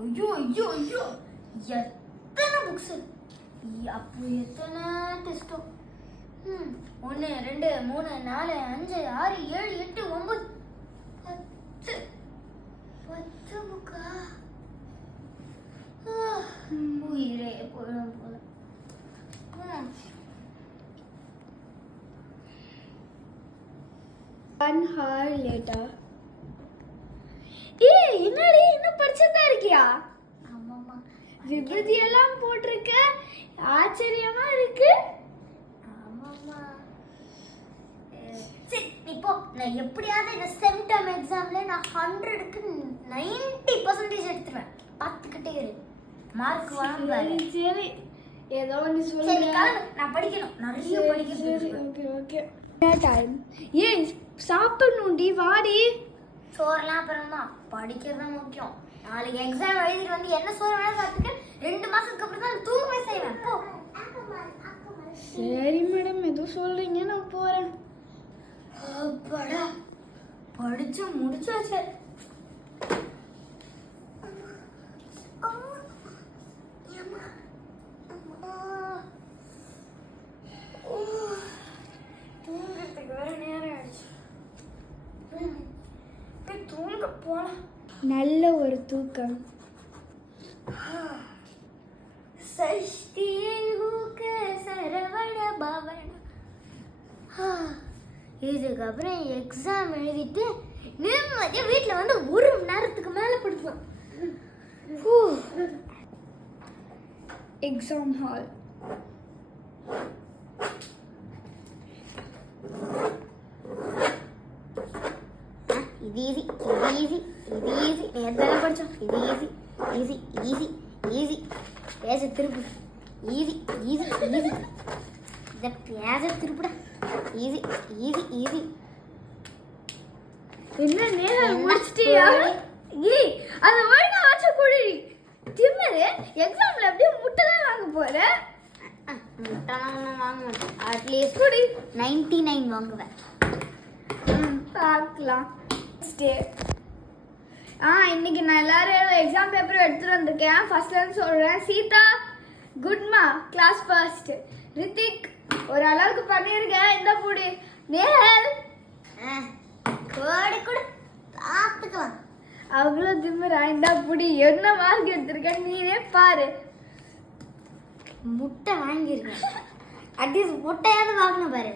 ஐயோ ஐயோ ஐயோ, எத்தனை புக்ஸ், அப்போ எத்தனை டெஸ்டோ. 1 2 3 4 5 6 7 8 9 10 புக்கா. உயிரே போயிடும் போல. One hour later. ஏய் என்னடி இன்னும் படிச்சுட்டே இருக்கியா? ஆமாம்மா. விபூதி எல்லாம் போட்டிருக்க, ஆச்சரியமா இருக்கு. ஆமாம்மா. சரி இப்போ நான் எப்படியாவது இந்த செம் டேர்ம் எக்ஸாம்ல நான் 100க்கு 90% எடுத்துருவேன். பார்த்துக்கிட்டே இரு, மார்க் வாங்க. சரி ஏதோ ஒன்று சரி சொல்லு. நான் படிக்கணும், நிறைய படிக்கணும். Okay okay. டைம். ஏய் சாப்பிடணும்டி, வாடி. சோறுலாம் அப்புறமா, படிக்கிறது தான் முக்கியம். நாளைக்கு எக்ஸாம் எழுதிட்டு வந்து என்ன சோறு வேணா சாப்பிட்டுட்டு 2 மாசத்துக்கு அப்புறம் தான் தூங்கவே செய்வேன். போ. சரி மேடம், ஏதோ சொல்றீங்க, நான் போறேன். அப்பாடா, படிச்சு முடிச்சாச்சு. தூங்கறதுக்கு வேற நேரம் ஆயிடுச்சு. தூங்க போலாம். நல்ல ஒரு தூக்கம். சஷ்டியை ஊக்க சரவண பவன. இதுக்கப்புறம் எக்ஸாம் எழுதிட்டு நிம்மதியா வீட்டில் வந்து 1 மணி நேரத்துக்கு மேலே படிப்போம். Exam hall. இது ஈஸி, இது ஈஸி, இது ஈஸி. நேரத்தானே படித்தோம். இது ஈஸி, ஈஸி, ஈஸி, ஈஸி. பேச திருப்பு. Easy, easy, easy. இதை பேச திருப்புடா. Easy, easy, easy. என்ன நேரம் முடிச்சிட்டியா? ஏய் அந்த ஒழுங்கா வச்ச குடி. திமிரு, எக்ஸாம்ல அப்படியே முட்டை தான் வாங்க போற. முட்டைலாம் வாங்க மாட்டேன். அட்லீஸ்ட் குடி. 99 வாங்குவேன். பார்க்கலாம். இன்னைக்கு நான் எல்லாரும் எக்ஸாம் பேப்பர் எடுத்துட்டு வந்திருக்கேன். ஃபர்ஸ்ட்ல இருந்து சொல்றேன். சீதா குட்மா, கிளாஸ் ஃபர்ஸ்ட். ரித்திக் ஒரு அளவுக்கு பண்ணிருக்கேன். இந்த புடி. நேஹல் கோடி கூட பார்த்துக்கலாம். அவ்வளோ திமிரா? இந்த புடி. என்ன மார்க் எடுத்திருக்கேன் நீனே பாரு. முட்டை வாங்கியிருக்கேன். அட்லீஸ்ட் முட்டையாவது வாங்கணும் பாரு.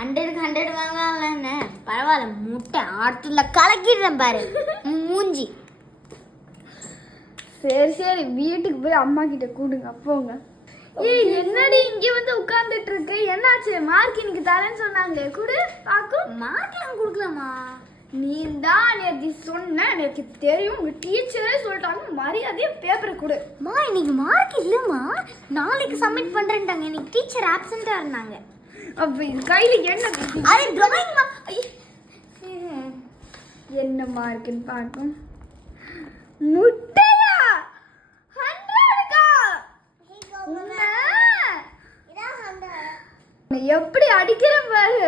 100க்கு 100 வாங்கலாம்ல. பரவாயில்ல, முட்டை ஆற்றுல கலக்கிடுறேன் பாரு மூஞ்சி. சரி சரி, வீட்டுக்கு போய் அம்மா கிட்ட கூடுங்க. போங்க. ஏய் என்னடி இங்க வந்து உட்கார்ந்துட்டு இருக்கு? என்னாச்சு? மார்க் இன்னைக்கு தரேன்னு சொன்னாங்களே, குடு பாக்கும். மார்க்லாம் கொடுக்கலாமா? நீ தான் நேற்று சொன்ன, எனக்கு தெரியும். உங்க டீச்சரே சொல்லிட்டாங்க, மரியாதையா பேப்பரை கொடு. மா இன்னைக்கு மார்க் இல்லைம்மா, நாளைக்கு சப்மிட் பண்ணுறேன்ட்டாங்க. இன்னைக்கு டீச்சர் ஆப்சென்ட்டாக இருந்தாங்க. அப்ப இது கையில என்ன அது டிராயிங்மா. என்ன மார்க்குன்னு பார்க்கும். முட்டையா? 100க்கா? எப்படி அடிக்கிற பாரு.